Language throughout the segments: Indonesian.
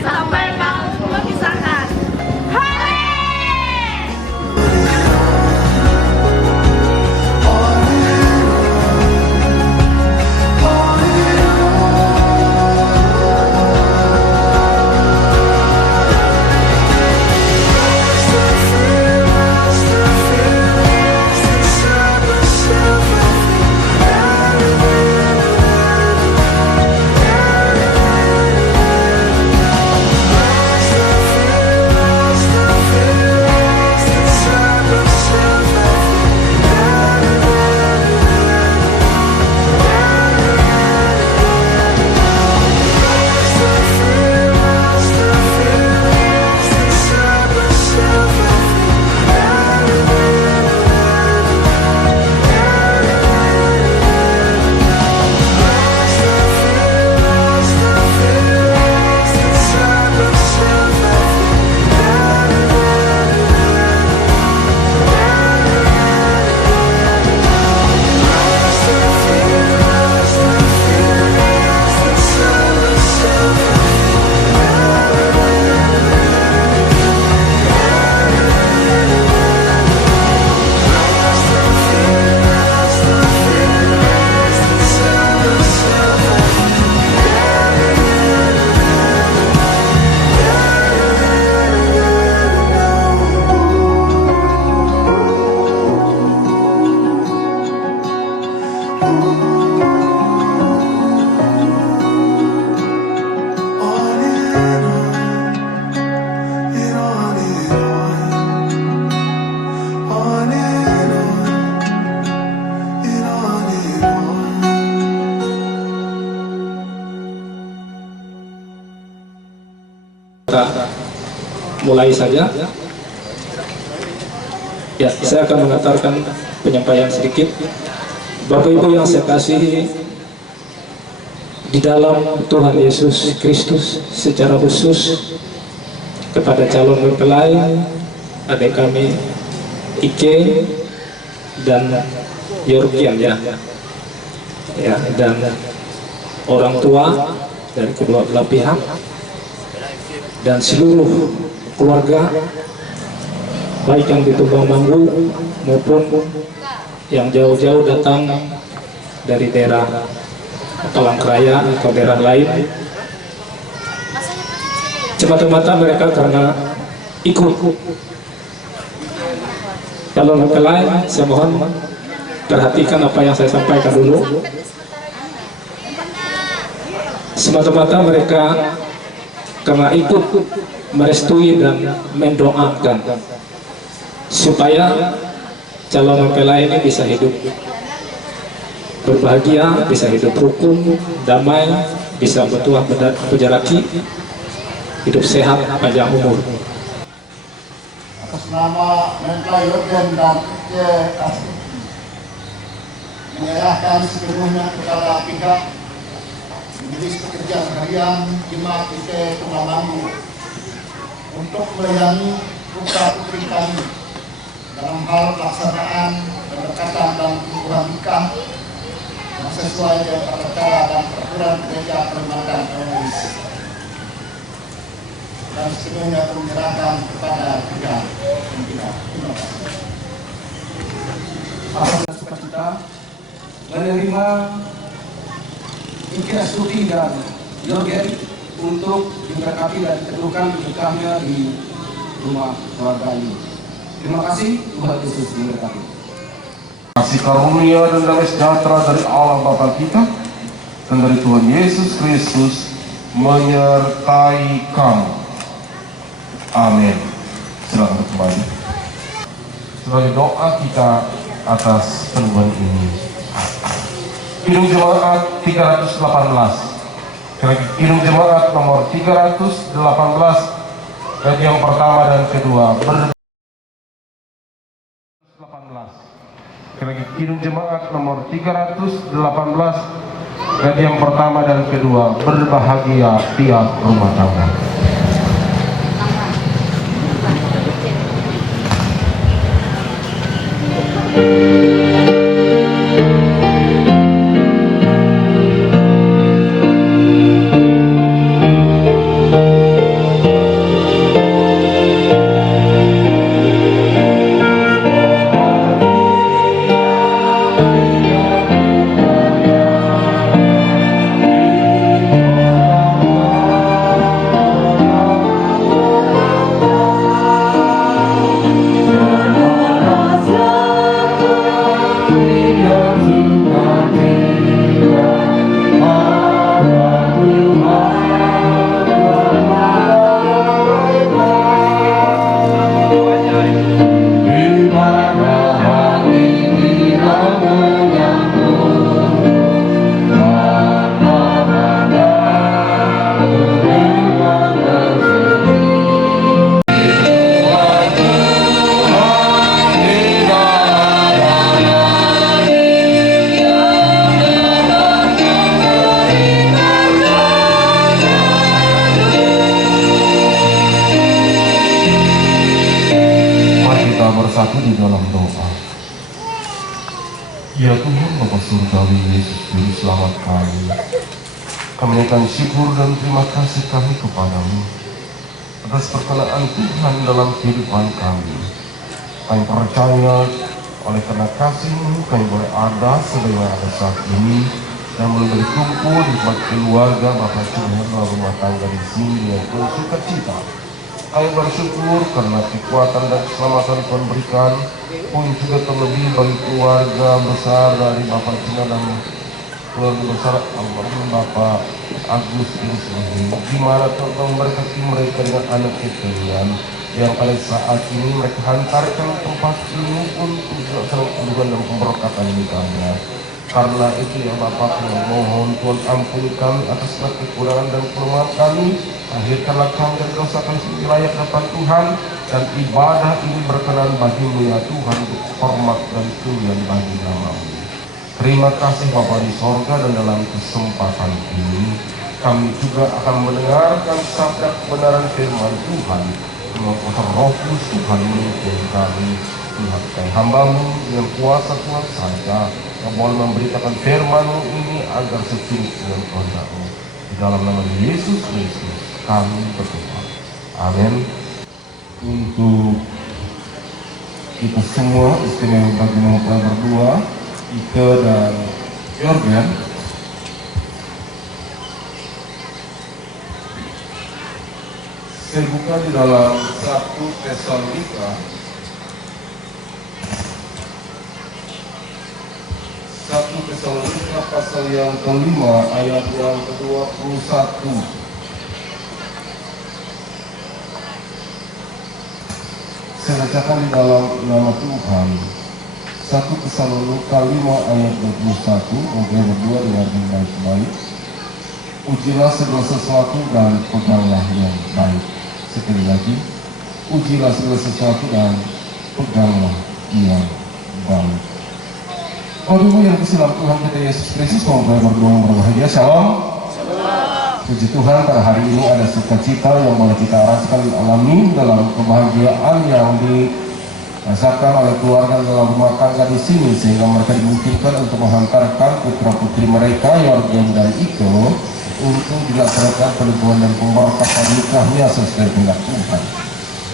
sampai kau memisahkan. Hore! Kita mulai saja. Ya, saya akan mengantarkan penyampaian sedikit. Bapak Ibu yang saya kasihi di dalam Tuhan Yesus Kristus, secara khusus kepada calon mempelai adik kami Ike dan Yorkian ya, dan orang tua dari kedua belah pihak dan seluruh keluarga, baik yang di Tumbang Bambu maupun yang jauh-jauh datang dari daerah Palangkaraya atau daerah lain. Semata-mata mereka karena ikut calon mempelai. Saya mohon perhatikan apa yang saya sampaikan dulu. Semata-mata mereka karena ikut merestui dan mendoakan supaya calon mempelai ini bisa hidup berbahagia, bisa hidup rukun, damai, bisa bertuah berjaraki, hidup sehat, panjang umur. Atas nama mempelai Yorkian dan Ike menyerahkan sepenuhnya kepada pihak Majelis Pekerjaan Harian Jemaat Ike Tumbang Bambu untuk melayani putra-putri kami dalam hal pelaksanaan pendekatan dan pengukuran nikah yang sesuai dengan tata cara dan peraturan gereja perlambatan Indonesia, dan sepenuhnya menyerahkan kepada pihak pimpinan. Terima kasih. Alhamdulillah sukacita menerima Ike Astuti dan Yorgen untuk diberkati dan diteguhkan nikahnya di rumah keluarga ini. Terima kasih, Tuhan Yesus memberkati. Kasih karunia dan damai sejahtera dari Allah Bapa kita dan dari Tuhan Yesus Kristus menyertai kamu. Amin. Silakan kembali. Sebagai doa kita atas penemuan ini. Kidung Jemaat 318. Kidung Jemaat nomor 318 dan yang pertama dan kedua Kidung Jemaat nomor 318 dan yang pertama dan kedua, berbahagia tiap rumah tangga. bersatu di dalam doa. Ya Tuhan Bapa Surgawi Yesus Juru Selamat kami naikkan syukur dan terima kasih kami kepadamu atas perkenaan Tuhan dalam kehidupan kami. Kami percaya oleh karena kasih-Mu kami boleh ada sebagaimana ada saat ini dan boleh berkumpul di tempat keluarga Bapak Tuhan dalam rumah tangga di sini dengan penuh sukacita. Kami bersyukur karena kekuatan dan keselamatan Tuhan berikan, pun juga terlebih bagi keluarga besar dari Bapak Tuhan dan keluarga besar almarhum Bapak Agus ini, di mana Tuhan memberkati mereka dengan anak keturunan yang pada saat ini mereka hantarkan tempat ini untuk dilaksanakan kebutuhan dan pemberkatan nikahnya. Karena itu ya Bapak, mohon Tuhan ampuni kami atas segala kekurangan dan kelemahan kami. Akhirkanlah kami dari dosa kami sendiri layak depan Tuhan, dan ibadah ini berkenan bagi-Mu ya Tuhan, untuk hormat dan kemuliaan bagi nama-Mu. Terima kasih Bapa di sorga, dan dalam kesempatan ini kami juga akan mendengarkan sabda kebenaran firman Tuhan. Kuasa Roh Kudus Tuhan menuntun kami, Tuhan kami hamba-Mu dengan kuasa Tuhan saja yang boleh memberitakan firman-Mu ini agar sesuai dengan kehendak-Mu. Di dalam nama Yesus Kristus kami berdoa. Amin. Untuk kita semua istimewa bagi mereka berdua, Ike dan Jorgen, saya buka di dalam 1 Tesalonika pasal yang kelima ayat yang ke-21. Saya bacakan di dalam nama Tuhan. 1 Tesalonika 5 ayat 21. Mungkin berdua dengan baik-baik. Ujilah segala sesuatu dan peganglah yang baik. Sekali lagi, ujilah segala sesuatu dan peganglah yang baik. Bapak Ibu yang kasih dalam Tuhan kita Yesus Kristus, semoga berdoa berbahagia. Shalom. Puji Tuhan, pada hari ini ada sukacita yang boleh kita rasakan alami dalam kebahagiaan yang dirasakan oleh keluarga dalam rumah tangga di sini, sehingga mereka dimungkinkan untuk menghantarkan putra putri mereka Jorgen dan Iko untuk dilaksanakan pernikahan dan pemberkatan nikahnya sesuai kehendak Tuhan.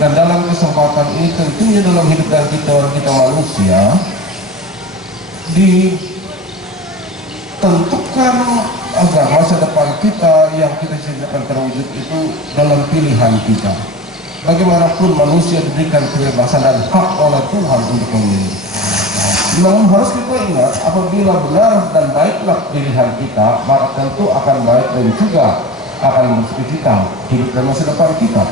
Dan dalam kesempatan ini tentunya dalam hidup kita manusia ditentukan agar masa depan kita yang kita ciptakan terwujud itu dalam pilihan kita. Bagaimanapun manusia diberikan kebebasan dan hak oleh Tuhan untuk memilih. Namun harus kita ingat, apabila benar dan baiklah pilihan kita, maka tentu akan baik dan juga akan bersukacita hidup dan masa depan kita.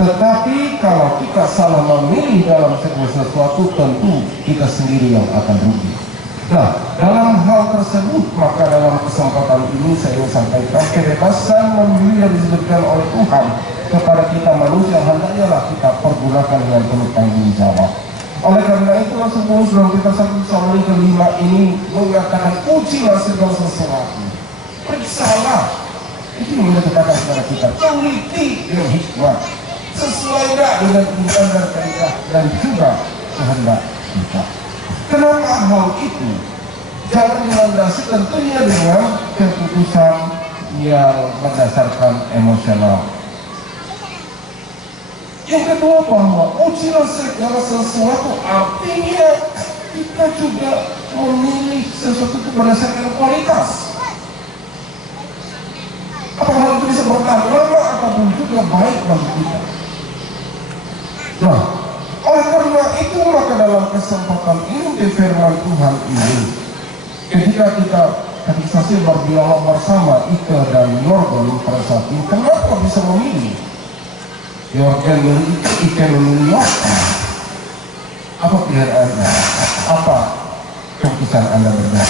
Tetapi kalau kita salah memilih dalam segala sesuatu, tentu kita sendiri yang akan rugi. Nah, dalam hal tersebut, maka dalam kesempatan ini saya ingin sampaikan kebebasan memilih yang disebutkan oleh Tuhan kepada kita manusia, hendaknya kita pergunakan dengan penuh tanggung jawab. Oleh karena itu, sebelum kita 1 Tesalonika 5 ini mengatakan ujilah segala sesuatu, periksalah. Itu yang dikatakan kepada kita, teliti dengan hikmah, sesuai enggak dengan kehendak dan kehendak dan juga kehendak kita. Kenapa hal itu? Jangan dilandasi tentunya dengan keputusan yang berdasarkan emosional. Yang kedua, bahwa ujilah segala sesuatu artinya kita juga memilih sesuatu itu berdasarkan kualitas. Apakah hal itu bisa bertahan lama ataupun juga baik bagi kita. Nah, oleh karena itu maka dalam kesempatan ini di firman Tuhan ini, ketika kita saksi berdialog bersama Ika dan Jorgen pada saat ini, kenapa bisa memilih Jorgen dan Ika memilih apa pilihan Anda? Apa keputusan Anda berdua?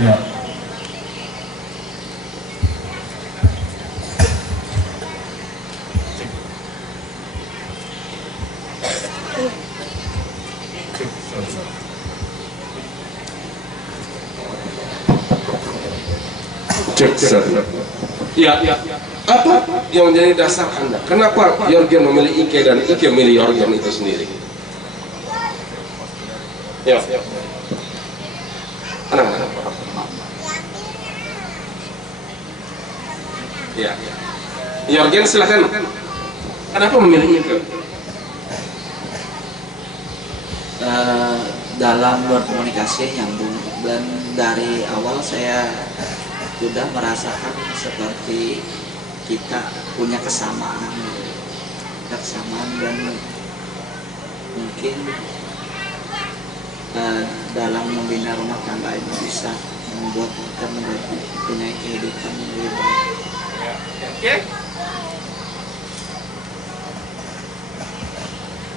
Ya. Cek satu. Ya, apa yang menjadi dasar Anda? Kenapa Jurgen memilih Ike dan Ike memilih Jurgen itu sendiri? Ya. Anak-anak. Ya. Jurgen silakan. Kenapa memilih Ike? Dalam berkomunikasi nyambung, dan dari awal saya sudah merasakan seperti kita punya kesamaan dan mungkin dalam membina rumah tangga ini bisa membuat kita menjadi punya kehidupan yang lebih baik.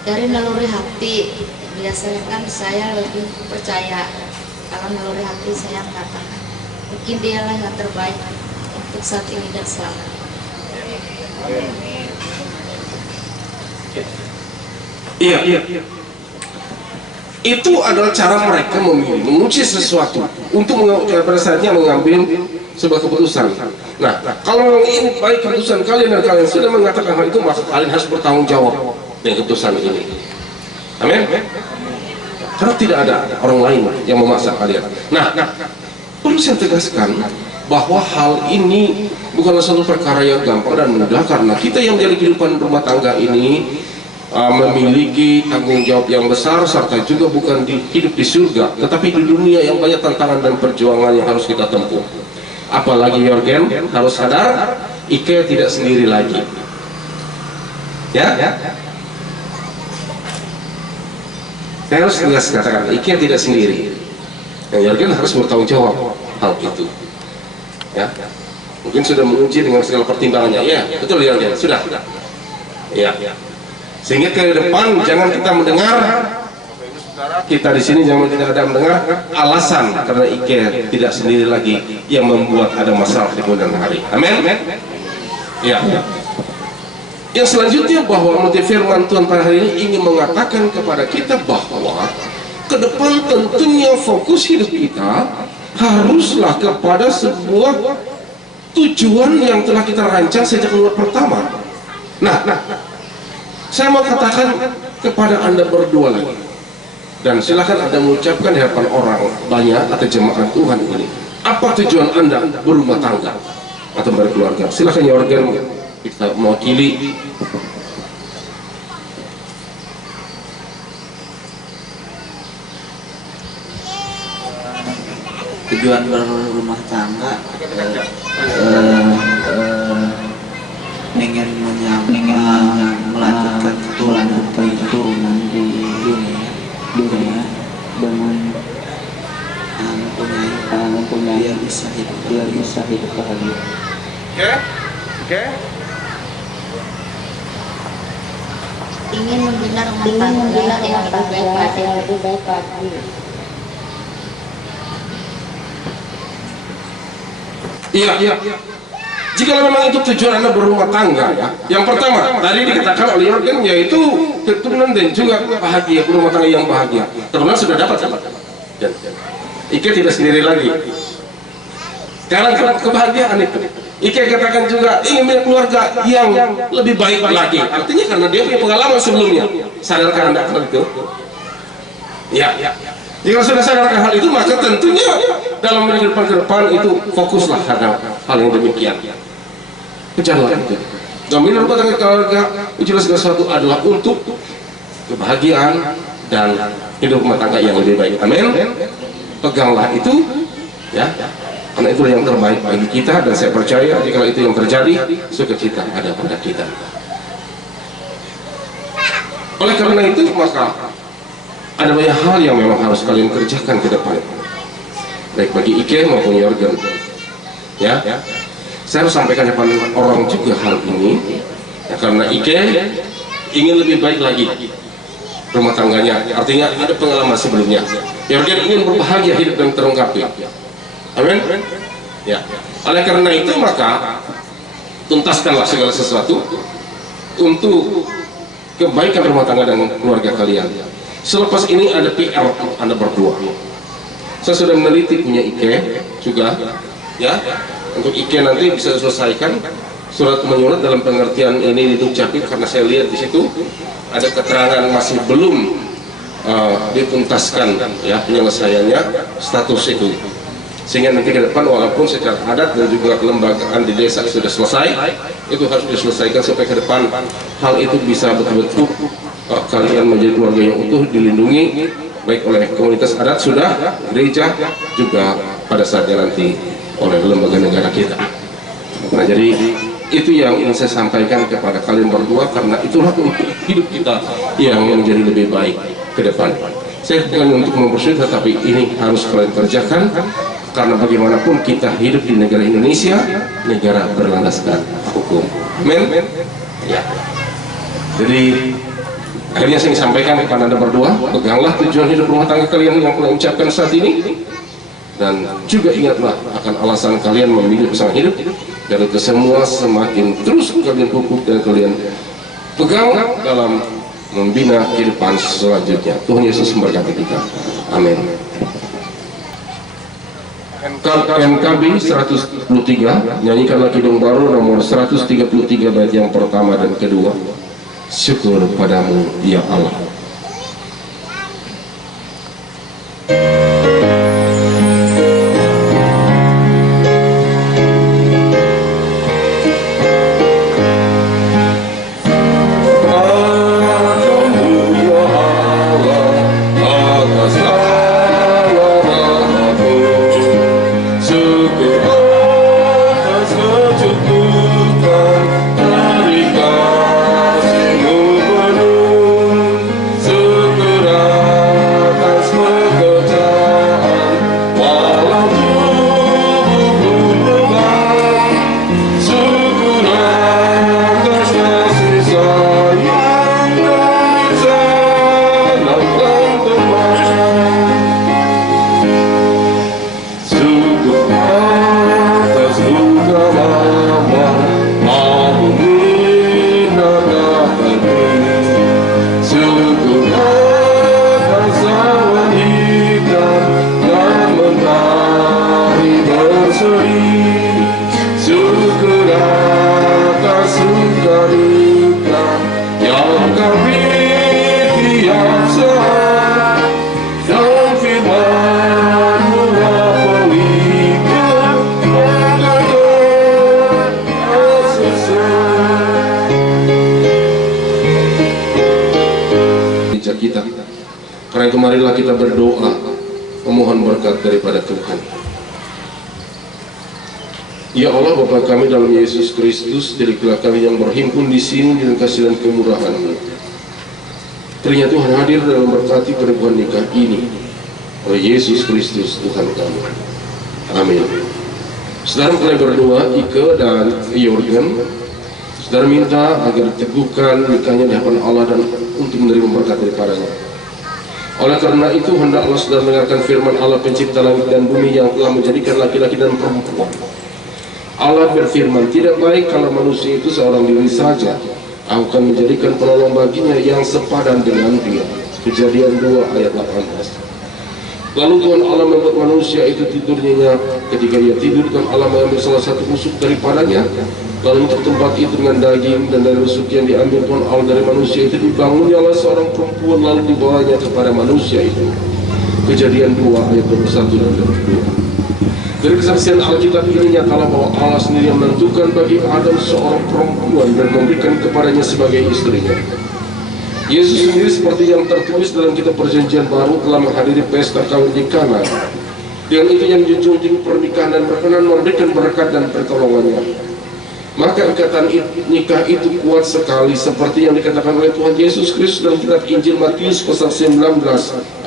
Dari naluri hati, biasanya kan saya lebih percaya kalau naluri hati saya mengatakan mungkin dialah yang terbaik untuk saat ini dan selamanya. Iya. Itu adalah cara mereka memilih, menguji sesuatu untuk pada saatnya mengambil sebuah keputusan. Nah, kalau ini baik keputusan kalian dan kalian sudah mengatakan hal itu, maka kalian harus bertanggung jawab dengan keputusan ini. Amin. Karena tidak ada orang lain yang memaksa kalian. Nah, perlu saya tegaskan bahwa hal ini bukanlah suatu perkara yang gampang dan mudah, karena kita yang menjalani kehidupan rumah tangga ini memiliki tanggung jawab yang besar, serta juga bukan hidup di surga, tetapi di dunia yang banyak tantangan dan perjuangan yang harus kita tempuh. Apalagi Jurgen harus sadar, Ike tidak sendiri lagi. Ya? Saya harus tegas katakan, Ike tidak sendiri. Jurgen harus bertanggung jawab hal itu. Ya? Mungkin sudah menguji dengan segala pertimbangannya. Ya, betul Jurgen, sudah. Ya. Sehingga ke depan jangan kita mendengar, kita di sini jangan tidak ada mendengar alasan karena Ike tidak sendiri lagi yang membuat ada masalah di kemudian hari. Amin. Ya. Yang selanjutnya, bahwa motif firman Tuhan pada hari ini ingin mengatakan kepada kita bahwa ke depan tentunya fokus hidup kita haruslah kepada sebuah tujuan yang telah kita rancang sejak keluar pertama. Nah, saya mau katakan kepada Anda berdua lagi, dan silakan Anda mengucapkan di hadapan orang banyak atau jemaat Tuhan ini, apa tujuan Anda berumah tangga atau berkeluarga? Silakan Jurgen, kita mewakili. Tujuan berumah tangga ingin melanjutkan keturunan di dunia dengan mempunyai biar bisa hidup bahagia. Oke. Ingin membina rumah tangga yang lebih baik lagi. Iya. Jika memang itu tujuan Anda berumah tangga, ya. Yang pertama tadi dikatakan oleh Jurgen, yaitu keturunan dan juga bahagia, berumah tangga yang bahagia. Keturunan sudah dapat. Dan Ike tidak sendiri lagi. Sekarang kebahagiaan itu. Ike katakan juga ingin punya keluarga yang lebih baik lagi. Artinya karena dia punya pengalaman sebelumnya. Sadarkan Anda hal itu? Ya. Jika sudah sadarkan hal itu, maka tentunya dalam kehidupan ke depan itu fokuslah pada hal yang demikian. Kejarlah itu. Membina rumah tangga keluarga jelas sesuatu adalah untuk kebahagiaan dan hidup rumah tangga yang lebih baik. Amin. Peganglah itu, ya. Karena itu yang terbaik bagi kita, dan saya percaya jika itu yang terjadi, sukacita ada pada kita. Oleh karena itu, maka ada banyak hal yang memang harus kalian kerjakan ke depan, baik bagi Ike maupun Jurgen. Ya, saya harus sampaikan depan orang juga hal ini, ya, karena Ike ingin lebih baik lagi rumah tangganya. Artinya ada pengalaman sebelumnya. Jurgen ingin berbahagia hidup dan terungkap. Amin. Ya. Oleh karena itu, maka tuntaskanlah segala sesuatu untuk kebaikan rumah tangga dan keluarga kalian. Selepas ini ada PR Anda berdua. Saya sudah meneliti punya Ike juga, ya. Untuk Ike nanti bisa selesaikan surat menyurat dalam pengertian ini di Dukcapil, karena saya lihat di situ ada keterangan masih belum dituntaskan ya penyelesaiannya status itu, sehingga nanti ke depan walaupun secara adat dan juga kelembagaan di desa sudah selesai, itu harus diselesaikan supaya ke depan hal itu bisa betul-betul kalian menjadi keluarga yang utuh, dilindungi baik oleh komunitas adat sudah, gereja juga pada saatnya nanti oleh lembaga negara kita. Nah, jadi itu yang ingin saya sampaikan kepada kalian berdua, karena itulah untuk hidup kita yang menjadi lebih baik ke depan. Saya bukan untuk mempersulit, tetapi ini harus kalian kerjakan, karena bagaimanapun kita hidup di negara Indonesia, negara berlandaskan hukum. Amin. Ya. Jadi akhirnya saya sampaikan kepada Anda berdua, peganglah tujuan hidup rumah tangga kalian yang kalian ucapkan saat ini, dan juga ingatlah akan alasan kalian memilih pasangan hidup, dan itu semua semakin terus kalian pupuk dan kalian pegang dalam membina kehidupan selanjutnya. Tuhan Yesus memberkati kita. Amin. NKB 123, nyanyikanlah kidung baru nomor 133 bait yang pertama dan kedua. Syukur padamu ya Allah. Karena itu marilah kita berdoa memohon berkat daripada Tuhan. Ya Allah, Bapa kami dalam Yesus Kristus, dirilah kami yang berhimpun di sini dengan kasih dan kemurahan-Mu. Kiranya Tuhan hadir dalam berkati perempuan nikah ini oleh Yesus Kristus Tuhan kami. Amin. Saudara kalian berdua, Ike dan Yorgen, saudara minta agar teguhkan nikahnya di hadapan Allah dan untuk menerima berkat daripadanya. Oleh karena itu, hendaklah saudara mendengarkan firman Allah pencipta langit dan bumi yang telah menjadikan laki-laki dan perempuan. Allah berfirman, tidak baik kalau manusia itu seorang diri saja. Aku akan menjadikan penolong baginya yang sepadan dengan dia. Kejadian 2 ayat 18. Lalu Tuhan Allah membuat manusia itu tidur nyenyak. Ketika ia tidur, Tuhan Allah mengambil salah satu busuk daripadanya, lalu untuk tempat itu dengan daging, dan dari busuk yang diambil Tuhan Allah dari manusia itu dibangunnyalah seorang perempuan, lalu dibawanya kepada manusia itu. Kejadian 2 ayat 21 dan 22. Dari kesaksian Alkitab ini nyatalah bahwa Allah sendiri yang menentukan bagi Adam seorang perempuan dan memberikan kepadanya sebagai istrinya. Yesus sendiri seperti yang tertulis dalam kitab Perjanjian Baru telah menghadiri pesta kawin di Kana. Dengan itu yang junjung tinggi pernikahan dan berkenan memberikan berkat dan pertolongannya. Maka ikatan nikah itu kuat sekali seperti yang dikatakan oleh Tuhan Yesus Kristus dalam kitab Injil Matius pasal 19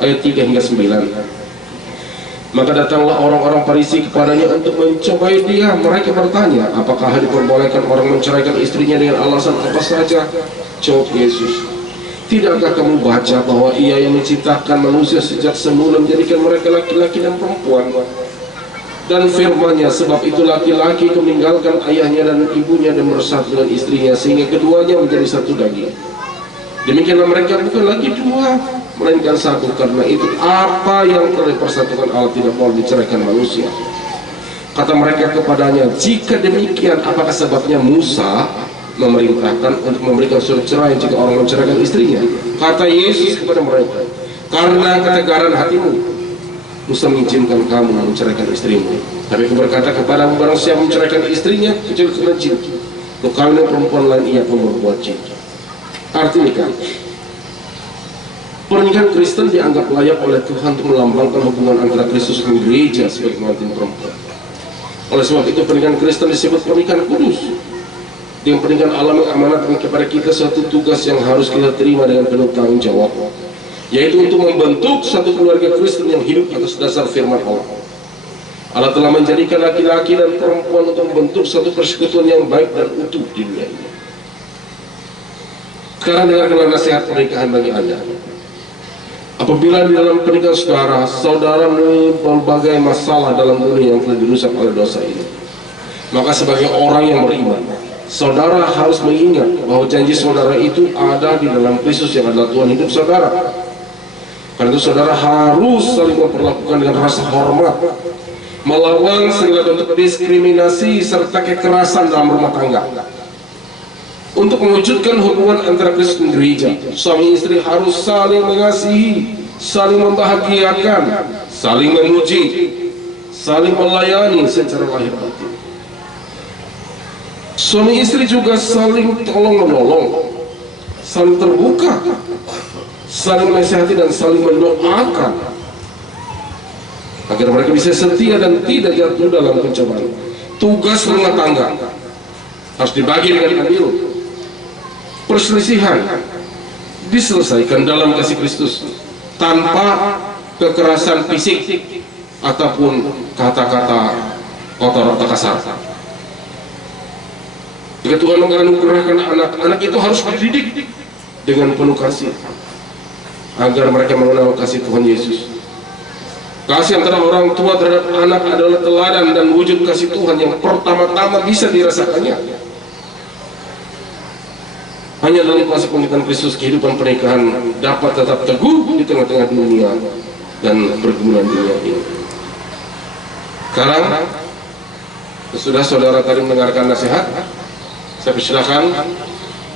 ayat 3 hingga 9. Maka datanglah orang-orang Farisi kepadanya untuk mencobai dia. Mereka bertanya, apakah diperbolehkan orang menceraikan istrinya dengan alasan apa saja? Jawab Yesus, tidakkah kamu baca bahwa Ia yang menciptakan manusia sejak semula menjadikan mereka laki-laki dan perempuan? Dan firman-Nya, sebab itu laki-laki meninggalkan ayahnya dan ibunya dan bersatu dengan istrinya, sehingga keduanya menjadi satu daging. Demikianlah mereka bukan lagi dua, melainkan satu. Karena itu apa yang telah dipersatukan Allah tidak boleh diceraikan manusia. Kata mereka kepadanya, jika demikian apakah sebabnya Musa memerintahkan untuk memberikan surat cerai jika orang menceraikan istrinya? Kata Yesus kepada mereka, karena ketegaran hatimu Musa mengizinkan kamu menceraikan istrimu. Tapi aku berkata kepadamu, barang siapa menceraikan istrinya kecuali karena jin, untuk kawin dengan perempuan lain ia pun berbuat jin. Artinya kan, pernikahan Kristen dianggap layak oleh Tuhan untuk melambangkan hubungan antara Kristus dan gereja sebagai pengantin perempuan. Oleh sebab itu pernikahan Kristen disebut pernikahan kudus. Dengan pernikahan Allah mengamanatkan kepada kita suatu tugas yang harus kita terima dengan penuh tanggung jawab, yaitu untuk membentuk satu keluarga Kristen yang hidup atas dasar firman Allah. Allah telah menjadikan laki-laki dan perempuan untuk membentuk satu persekutuan yang baik dan utuh di dunia ini. Sekarang dengarkanlah nasihat pernikahan bagi Anda. Apabila di dalam pernikahan saudara menemui berbagai masalah dalam dunia yang telah dirusak oleh dosa ini, maka sebagai orang yang beriman, saudara harus mengingat bahwa janji saudara itu ada di dalam Kristus yang adalah Tuhan hidup saudara. Karena itu saudara harus saling memperlakukan dengan rasa hormat, melawan segala bentuk diskriminasi serta kekerasan dalam rumah tangga. Untuk mewujudkan hubungan antara Kristus dan gereja, suami istri harus saling mengasihi, saling membahagiakan, saling memuji, saling melayani secara lahir batin. Suami istri juga saling tolong-menolong, saling terbuka, saling menasihati dan saling mendoakan agar mereka bisa setia dan tidak jatuh dalam pencobaan. Tugas rumah tangga harus dibagi dengan adil. Perselisihan diselesaikan dalam kasih Kristus tanpa kekerasan fisik ataupun kata-kata kotor atau kasar. Jika Tuhan menganugerahkan anak-anak itu harus dididik dengan penuh kasih agar mereka mengenal kasih Tuhan Yesus. Kasih antara orang tua terhadap anak adalah teladan dan wujud kasih Tuhan yang pertama-tama bisa dirasakannya. Hanya dalam kuasa penghidupan Kristus kehidupan pernikahan dapat tetap teguh di tengah-tengah dunia dan pergumulan dunia ini. Sekarang, sesudah saudara tadi mendengarkan nasihat, saya persilakan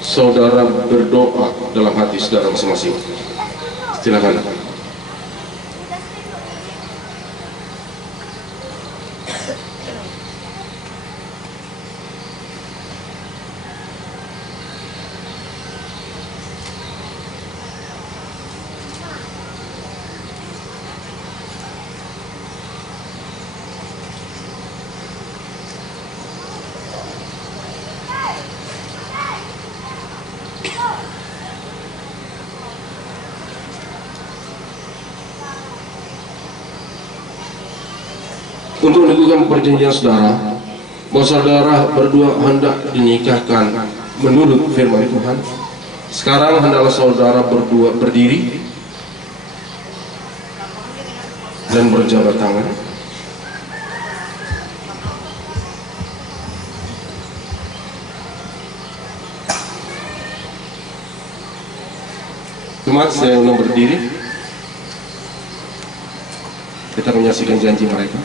saudara berdoa dalam hati saudara masing-masing. Silakan. Untuk meneguhkan perjanjian saudara, bahwa saudara berdua hendak dinikahkan menurut firman Tuhan, sekarang hendaklah saudara berdua berdiri dan berjabat tangan. Jemaat, saya undang berdiri. Kita menyaksikan janji mereka.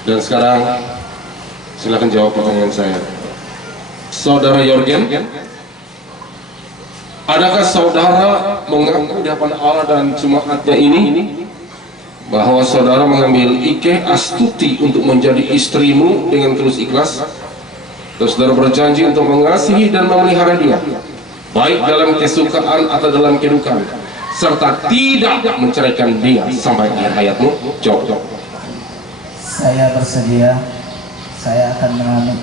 Dan sekarang silakan jawab pertanyaan saya. Saudara Yorgen, adakah saudara mengaku di hadapan Allah dan jemaatnya ini bahwa saudara mengambil Ike Astuti untuk menjadi istrimu dengan tulus ikhlas, dan saudara berjanji untuk mengasihi dan memelihara dia, baik dalam kesukaan atau dalam kedukaan, serta tidak menceraikan dia sampai akhir hayatmu? Jawab. Saya bersedia. Saya akan menganut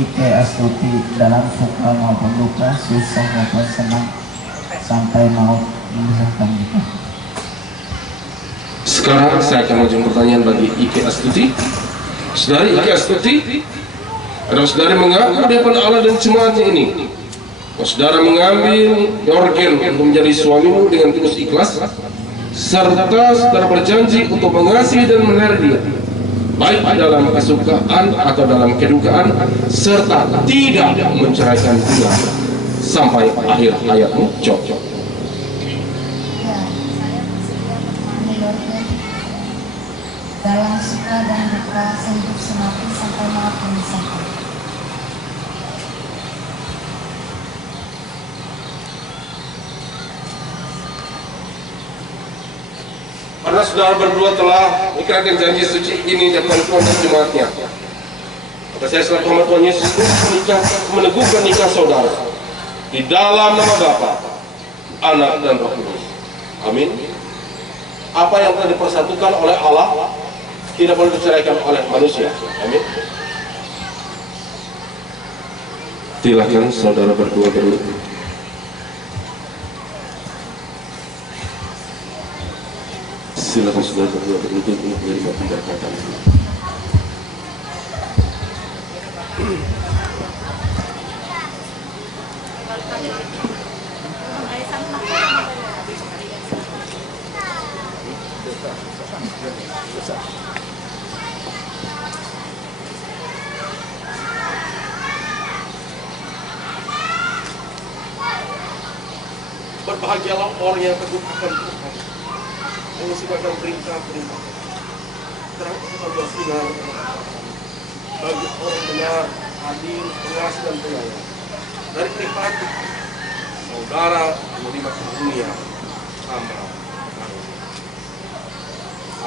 Ike Astuti dalam suka maupun duka, susah maupun senang, sampai maut memisahkan kita. Sekarang saya akan mengajukan pertanyaan bagi Ike Astuti. Saudari Ike Astuti, ada saudari mengaku di hadapan Allah dan jemaatnya ini, saudara mengambil Yorgen untuk menjadi suamimu dengan tulus ikhlas, serta saudara berjanji untuk mengasihi dan memelihara dia, baik dalam kesukaan atau dalam kedukaan, serta tidak menceraikan dia sampai akhir hayatmu. Jawab. Ya, saya bersedia menemani Yorgen dalam suka dan duka, sehidup semati sampai maut memisahkan. Karena saudara berdua telah mengikrarkan janji suci ini di depan Tuhan dan jemaatnya, maka saya selaku hamba Tuhan Yesus meneguhkan nikah saudara di dalam nama Bapa, Anak dan Roh Kudus. Amin. Apa yang telah dipersatukan oleh Allah tidak boleh diceraikan oleh manusia. Amin. Silakan saudara berdua berdua. Silakan saudara berdua berlutut untuk menerima pemberkatan. Berbahagialah orang yang teguh akan Tuhan, yang mengesimakan perintah-perintah. Terang kita bersinar bagi orang benar, adil, pengasih dan penyayang. Dari kenikmatan saudara menerima dunia sama karunia.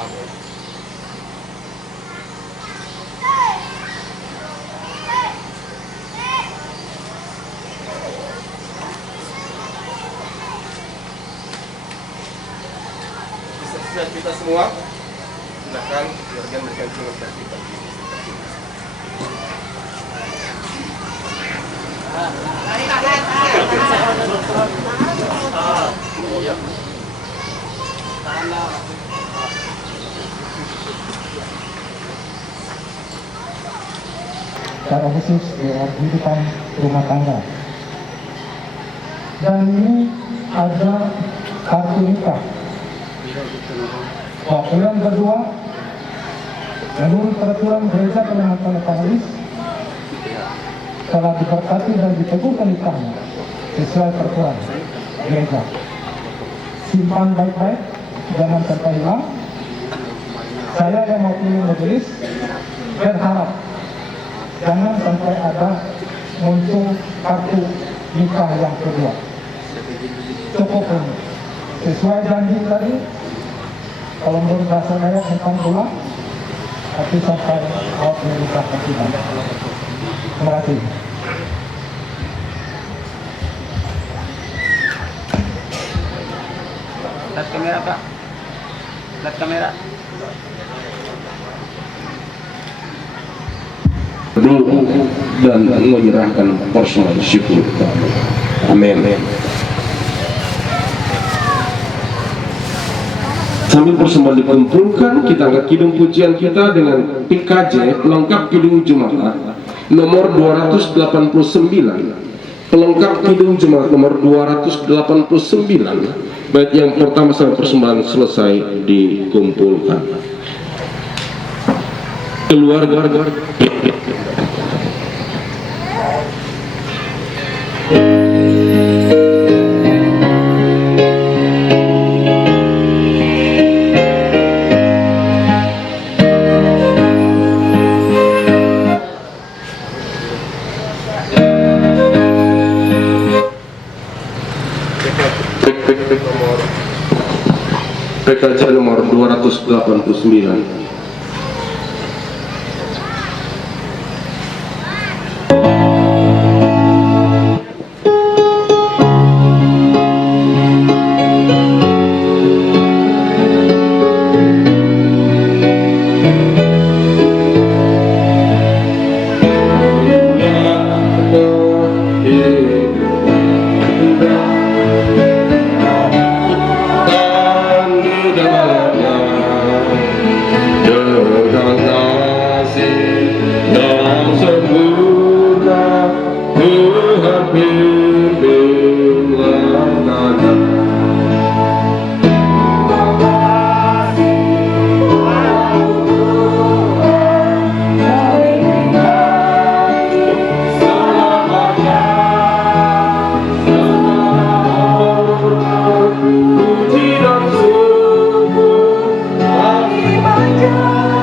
Amin. Dan kita semua, silakan Jurgen berikan filosofi bagi secara khusus dalam kehidupan rumah tangga. Dan ini ada kartu nikah. Yang kedua, menurut peraturan gereja Kalimantan Tengah telah diberkati dan diteguhkan nikahnya sesuai peraturan gereja. Simpan baik-baik, jangan sampai hilang. Saya yang mewakili majelis berharap jangan sampai ada muncul kartu nikah yang kedua. Cukup ini. Sesuai janji tadi, kalau menurut bahasa saya tentang pulang, tapi sampai maut memisahkan kita. Terima kasih. Lihat kamera Pak. Lihat kamera. dan menyerahkan personal syukur. Amin. Sambil persembahan dikumpulkan, kita angkat kidung pujian kita dengan PKJ pelengkap kidung Jemaat nomor 289. Pelengkap kidung Jemaat nomor 289. Bait yang pertama sampai persembahan selesai dikumpulkan. Keluarga PKJ nomor 289. Puji dan syukur bagi Bapa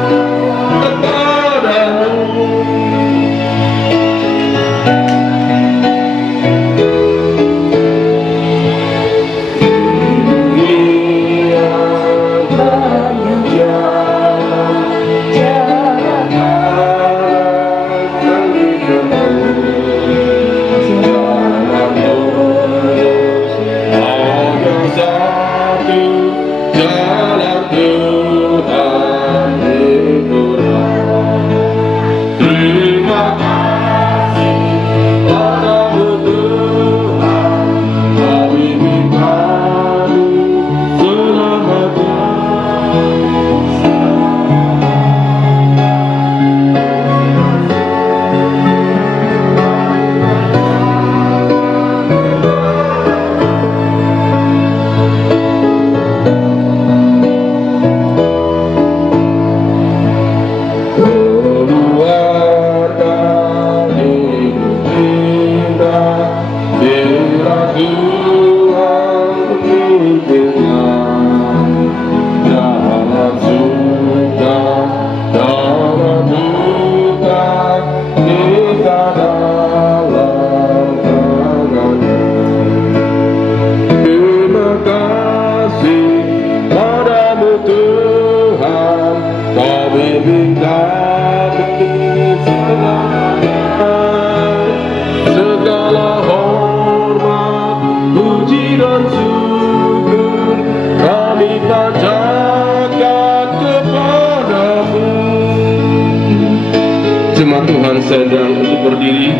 sedang untuk berdiri.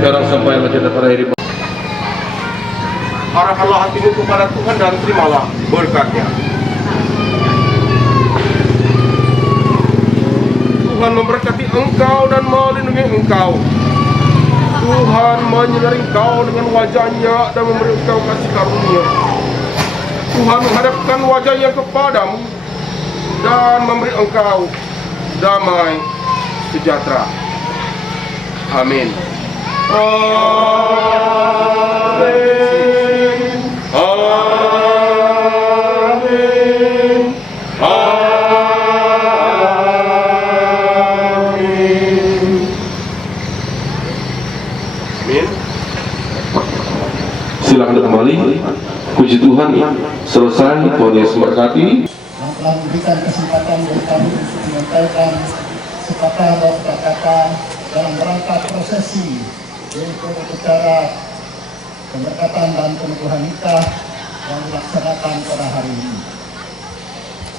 Sekarang sampai aja pada hari arahkanlah hatimu kepada Tuhan dan terimalah berkat-Nya. Tuhan memberkati engkau dan melindungi engkau. Tuhan menyinari engkau dengan wajah-Nya dan memberi engkau kasih karunia. Tuhan menghadapkan wajah-Nya kepadamu dan memberi engkau damai sejahtera. Amin. Amin. Amin. Amin. Amin. Silakan kembali. Puji Tuhan, selesai. Tuhan Yesus memberkati. Yang telah memberikan kesempatan bagi kami untuk menyampaikan sepatah kata-kata dalam rangka prosesi, yaitu upacara pemberkatan dan penubuhan nikah yang dilaksanakan pada hari ini.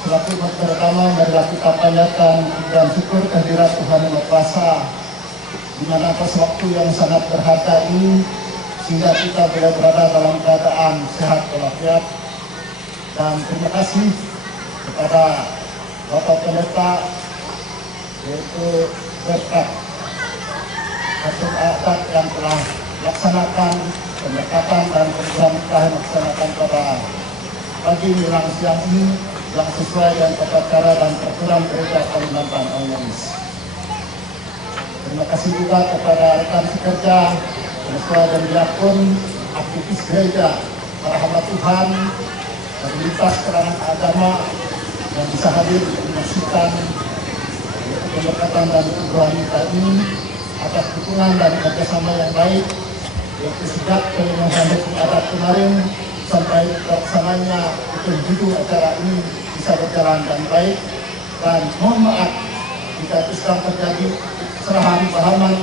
Selaku pertama, marilah kita panjatkan dan syukur kehadirat Tuhan Yang Maha Kuasa di mana atas waktu yang sangat berharga ini sehingga kita boleh berada dalam keadaan sehat walafiat. Dan terima kasih kepada Bapak Pendeta, yaitu berkat Ketum Adat yang telah melaksanakan pemberkatan dan penubuhan nikah yang dilaksanakan pada pagi menjelang siang ini yang sesuai dengan tata cara dan peraturan gereja Kalimantan Oyamis. Terima kasih juga kepada rekan sekerja, ketua dan diakon, aktivis gereja, para hamba Tuhan, dan lintas kalangan agama yang bisa hadir untuk menyaksikan pemberkatan dan penubuhan nikah ini atas dukungan dan kerjasama yang baik, yaitu sejak penyelenggaraan hukum adat kemarin sampai pelaksananya judul acara ini bisa berjalan dengan baik. Dan mohon maaf jika itu sedang terjadi kesalahan pahaman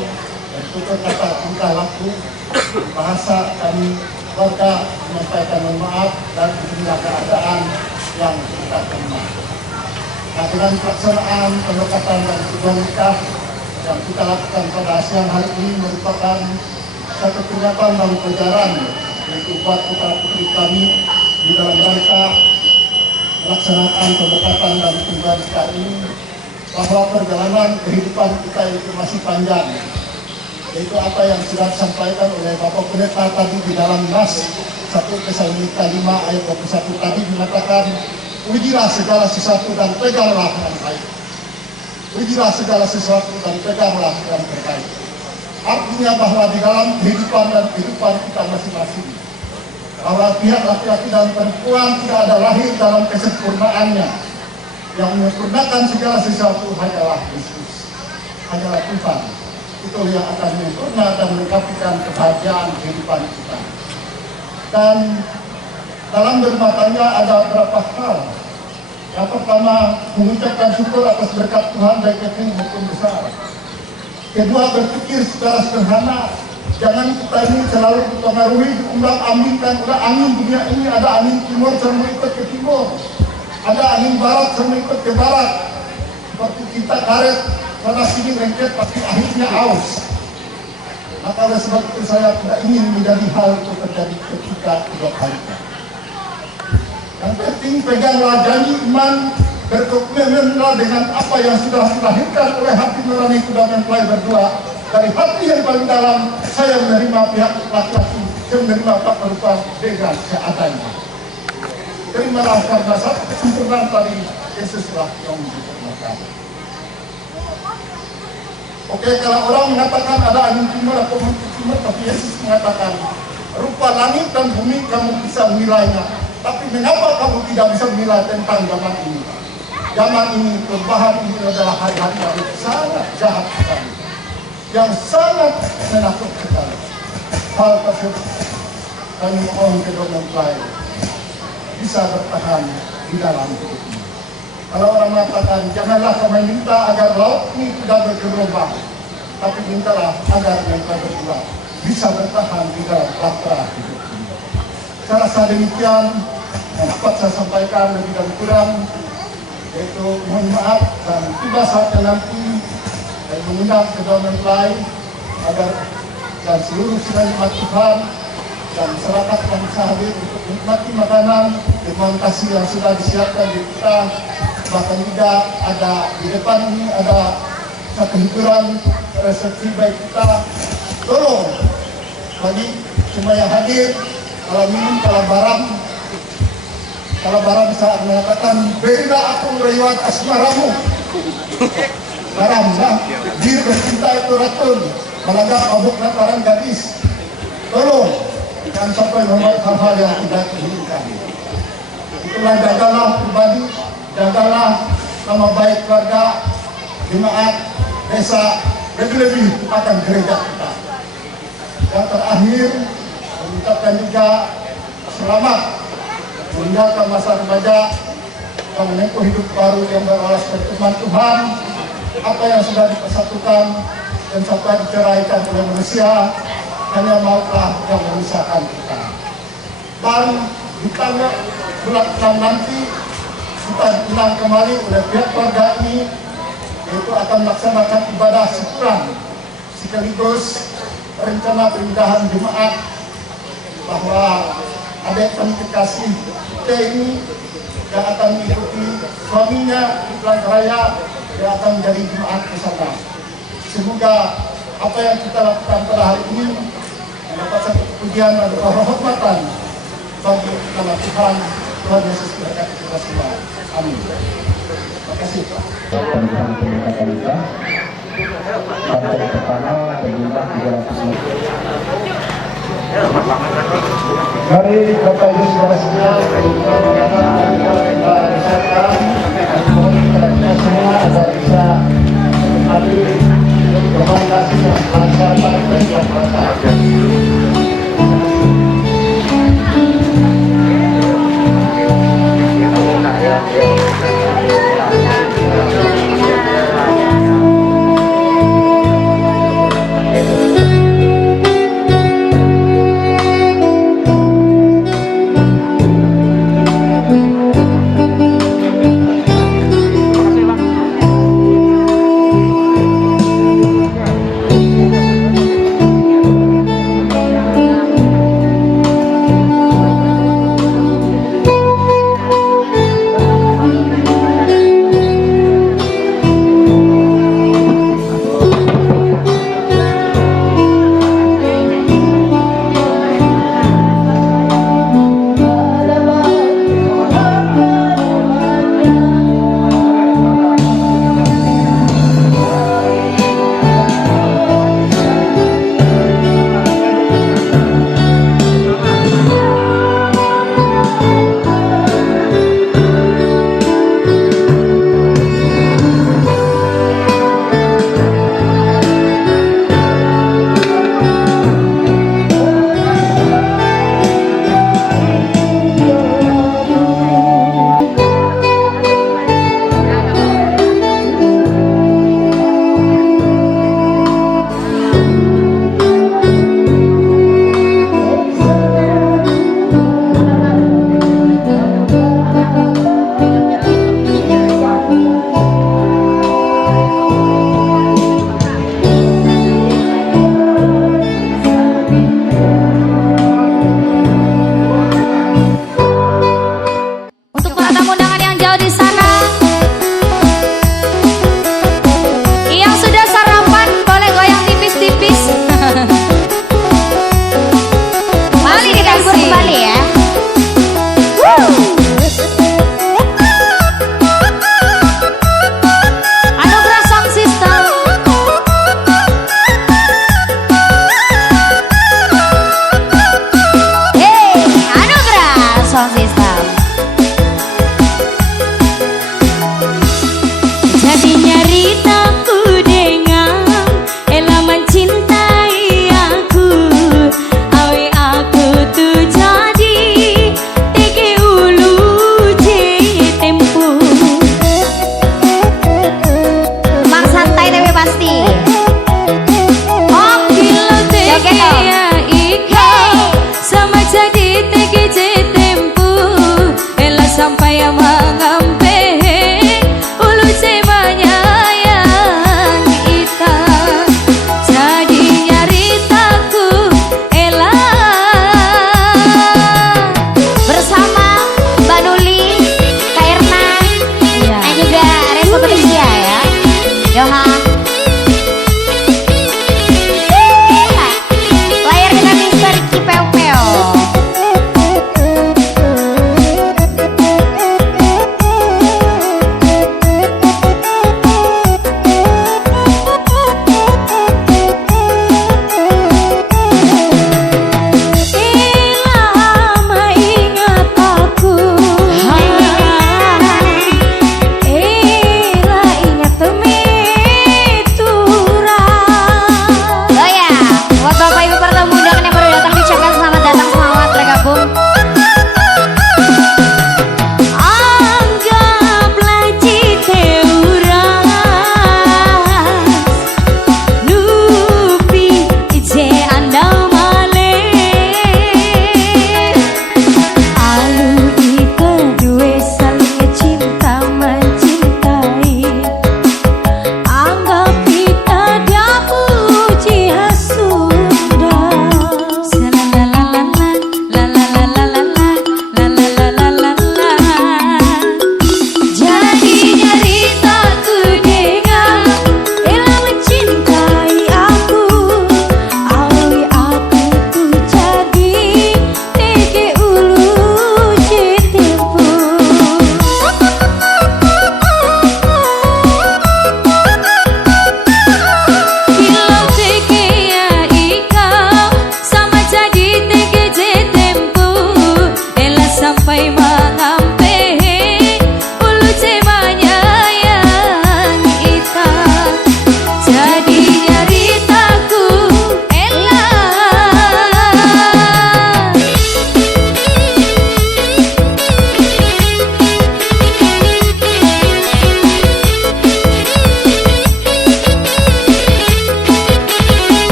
dan tutur kata tingkah laku bahasa, kami warga menyampaikan mohon maaf dan inilah keadaan yang kita terima. Nah, dengan pelaksanaan pemberkatan dan penubuhan nikah yang kita lakukan pada siang hari ini merupakan satu peringatan dan pelajaran yaitu buat putra-putri kami di dalam rangka melaksanakan pemberkatan dan penubuhan nikah ini, bahwa perjalanan kehidupan kita itu masih panjang, yaitu apa yang sudah disampaikan oleh Bapak Pendeta tadi di dalam nas 1 Tesalonika 5 ayat 21 tadi mengatakan, ujilah segala sesuatu dan peganglah yang baik. Ujilah segala sesuatu dan peganglah yang terbaik. Artinya bahwa di dalam kehidupan dan kehidupan kita masing-masing, bahwa pihak laki-laki dan perempuan tidak ada lahir dalam kesempurnaannya. Yang menyempurnakan segala sesuatu hanyalah Yesus, hanyalah Tuhan. Itu yang akan menyempurna dan melengkapikan kebahagiaan kehidupan kita. Dan dalam berumah tangga ada beberapa hal. Yang pertama, mengucapkan syukur atas berkat Tuhan baik kecil maupun besar. Kedua, berpikir secara sederhana. Jangan kita ini selalu dipengaruhi, diumbang-ambingkan oleh angin dunia ini. Ada angin timur, sama ikut ke timur. Ada angin barat, sama ikut ke barat. Seperti kita karet, sana sini lengket, tapi akhirnya aus. Maka oleh sebab itu saya tidak ingin menjadi hal itu terjadi ketika kedua kalinya. Yang penting peganglah janji iman, berkomitmenlah dengan apa yang sudah dilahirkan oleh hati nurani kuda mempelai berdua. Dari hati yang paling dalam, saya menerima pihak laki-laki, saya menerima Pak perempuan dengan seadanya. Terimalah karena satu kesempurnaan tadi, Yesuslah yang menyempurnakan. Oke, kalau orang mengatakan ada angin timur atau angin timur, tapi Yesus mengatakan, rupa langit dan bumi kamu bisa menilainya. Tapi mengapa kamu tidak bisa menilai tentang zaman ini? Zaman ini, perubahan ini adalah hari-hari yang sangat jahat sekali, yang sangat menakutkan sekali. Hal tersebut kami mohon kedua mempelai bisa bertahan di dalam hidup ini. Kalau orang mengatakan, janganlah kamu minta agar laut ini tidak bergelombang, tapi mintalah agar mereka berdua bisa bertahan di dalam bahtera hidup ini. Saya rasa demikian yang dapat saya sampaikan lebih dan kurang, yaitu mohon maaf dan tiba saatnya nanti dan mengundang kedua mempelai agar dan seluruh sidang jemaat Tuhan dan masyarakat yang bisa hadir untuk menikmati makanan dengan kasih yang sudah disiapkan di kita. Bahkan juga ada di depan ini ada satu hiburan resepsi baik kita. Tolong bagi semua yang hadir, kalau minum, kalau barang bisa mengatakan beda aku meriwayat asmaramu. Barang, nah, dir bercinta itu racun, melanggar mabuk lantaran gadis. Tolong, jangan sampai membuat hal-hal yang tidak diinginkan. Itulah jagalah pribadi, jagalah nama baik keluarga, jemaat, desa, lebih-lebih akan gereja kita. Yang terakhir, mengucapkan juga selamat meninggalkan masa remaja dan menempuh hidup baru yang beralas pertemuan Tuhan. Apa yang sudah dipersatukan dan sampai diceraikan oleh manusia, hanya mautlah yang memisahkan kita. Dan di tanggal bulan 6 nanti kita diundang kembali oleh pihak keluarga ini, yaitu akan melaksanakan ibadah syukuran sekaligus rencana pemindahan jemaat, bahwa adik kami kekasih T ini yang akan mengikuti suaminya di Pulang Raya yang akan menjadi jemaat ke sana. Semoga apa yang kita lakukan pada hari ini mendapat satu kepujian dan kehormatan bagi nama Tuhan Yesus memberkati kita semua. Amin. Terima kasih. Sampai pertama berjumlah 300. Mari Bapak Ibu saudara sekalian, kita semua agar bisa hadir berkomunikasi dan melaksanakan perjalanan puasa.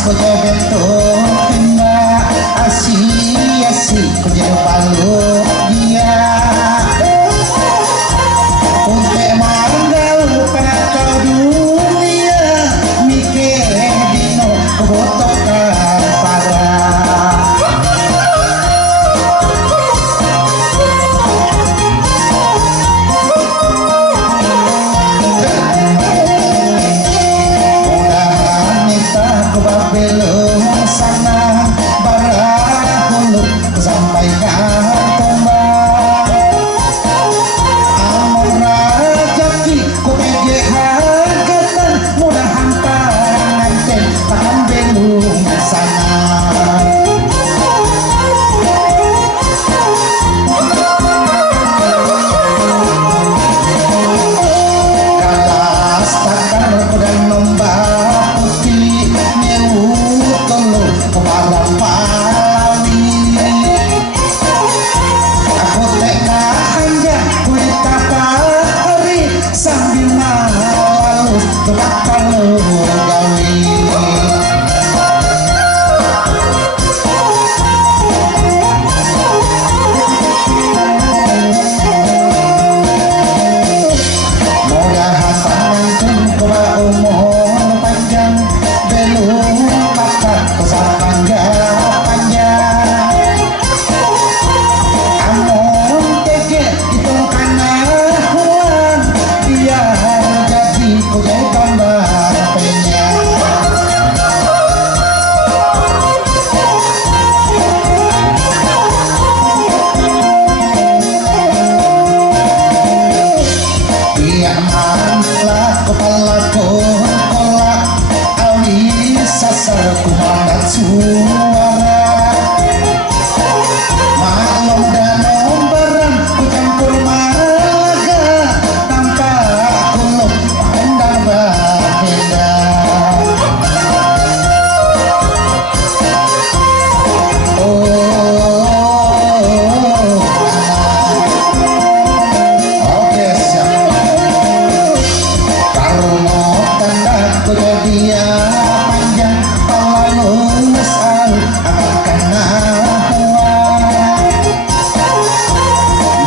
ko bentuk kena asi ko jadi palu dia untuk manggal penakau dunia mikir dino kebotokan pada belum sana barahulu sampaikan tombak amor rajaki ku pege hargatan mudah hantaran takkan belum sana kalas takkan dan membah putih kepada Palawi aku teka hanya kuita pari sambil malu bakal gawi mudah tangan kuba umur panjang belum pakat panjang amun tege itu kanahuan biar jadi kujai tambah penyang manlah kepala kolak awi sasar kumandat suara malam dan nombaran ku campur malaga tanpa kuluk pandang berbeda dia panjang lalu selalu akan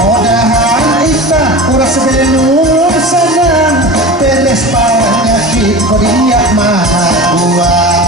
mudahan kita kurang sebelum senang beres penyakit kau dia mah